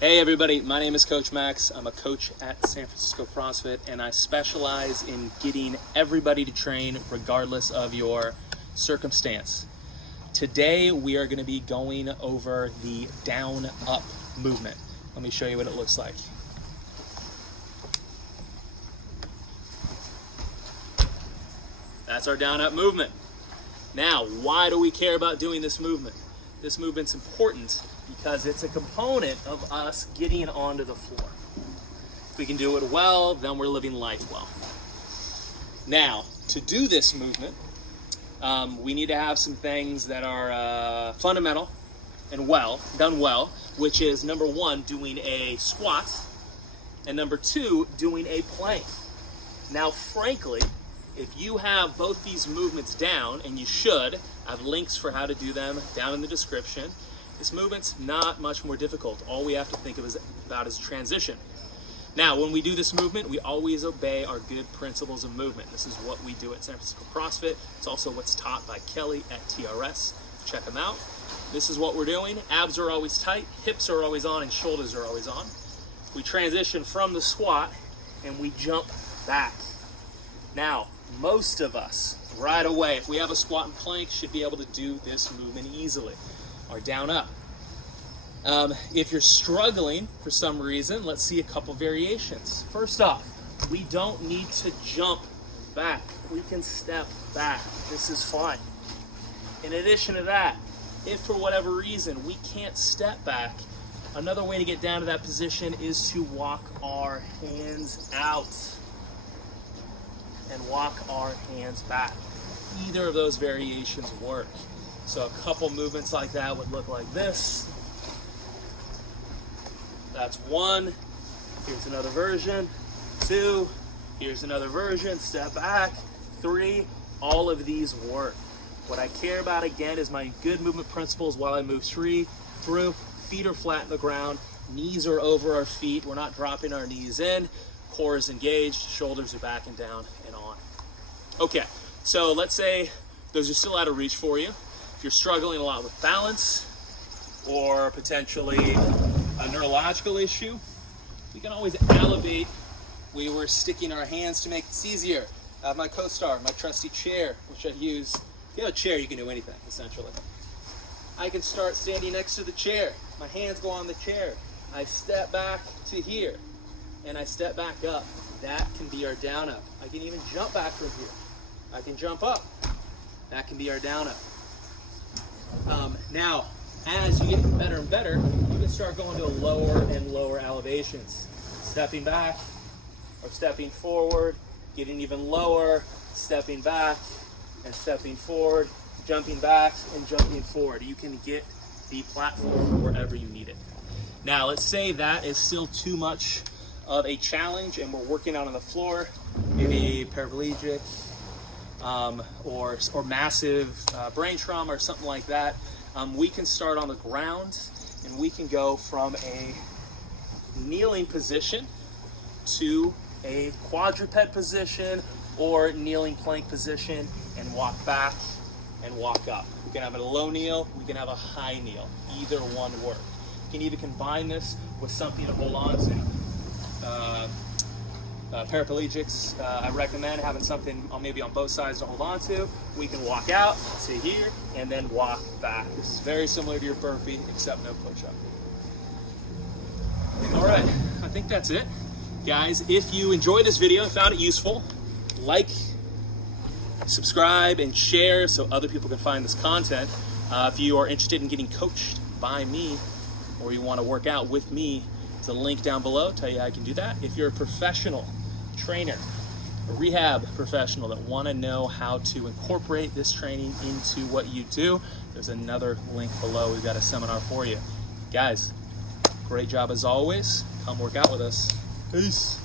Hey everybody, my name is Coach Max. I'm a coach at San Francisco Crossfit, and I specialize in getting everybody to train regardless of your circumstance. Today we are going to be going over the down-up movement. Let me show you what it looks like. That's our down-up movement. Now, why do we care about doing this movement? This movement's important because it's a component of us getting onto the floor. If we can do it well, then we're living life well. Now, to do this movement, we need to have some things that are fundamental and done well, which is number one, doing a squat, and number two, doing a plank. Now, frankly, if you have both these movements down, and you should, I have links for how to do them down in the description. This movement's not much more difficult. All we have to think about is transition. Now, when we do this movement, we always obey our good principles of movement. This is what we do at San Francisco CrossFit. It's also what's taught by Kelly at TRS. Check them out. This is what we're doing. Abs are always tight, hips are always on, and shoulders are always on. We transition from the squat, and we jump back. Now, most of us, right away, if we have a squat and plank, should be able to do this movement easily, or down up. If you're struggling for some reason, let's see a couple variations. First off, we don't need to jump back. We can step back. This is fine. In addition to that, if for whatever reason we can't step back, another way to get down to that position is to walk our hands out and walk our hands back. Either of those variations work. So a couple movements like that would look like this. That's one. Here's another version. Two. Here's another version. Step back. Three. All of these work. What I care about, again, is my good movement principles while I move through. Feet are flat in the ground. Knees are over our feet. We're not dropping our knees in. Core is engaged. Shoulders are back and down and on. Okay, so let's say those are still out of reach for you. If you're struggling a lot with balance or potentially a neurological issue, we can always elevate. We were sticking our hands to make this easier. I have my co-star, my trusty chair, which I use. If you have a chair, you can do anything, essentially. I can start standing next to the chair. My hands go on the chair. I step back to here, and I step back up. That can be our down up. I can even jump back from here. I can jump up. That can be our down up. Now, as you get better and better, you can start going to lower and lower elevations. Stepping back or stepping forward, getting even lower, stepping back and stepping forward, jumping back and jumping forward. You can get the platform wherever you need it. Now, let's say that is still too much of a challenge and we're working out on the floor, maybe paraplegic, or massive brain trauma or something like that. We can start on the ground and we can go from a kneeling position to a quadruped position or kneeling plank position and walk back and walk up. We can have a low kneel, we can have a high kneel. Either one work. You can even combine this with something to hold on to. Paraplegics, I recommend having something maybe on both sides to hold on to. We can walk out to here and then walk back. This is very similar to your burpee, except no push-up. All right, I think that's it. Guys, if you enjoyed this video and found it useful, like, subscribe, and share so other people can find this content. If you are interested in getting coached by me or you want to work out with me, there's a link down below, tell you how you can do that. If you're a professional trainer, a rehab professional that want to know how to incorporate this training into what you do, there's another link below. We've got a seminar for you. Guys, great job as always. Come work out with us. Peace.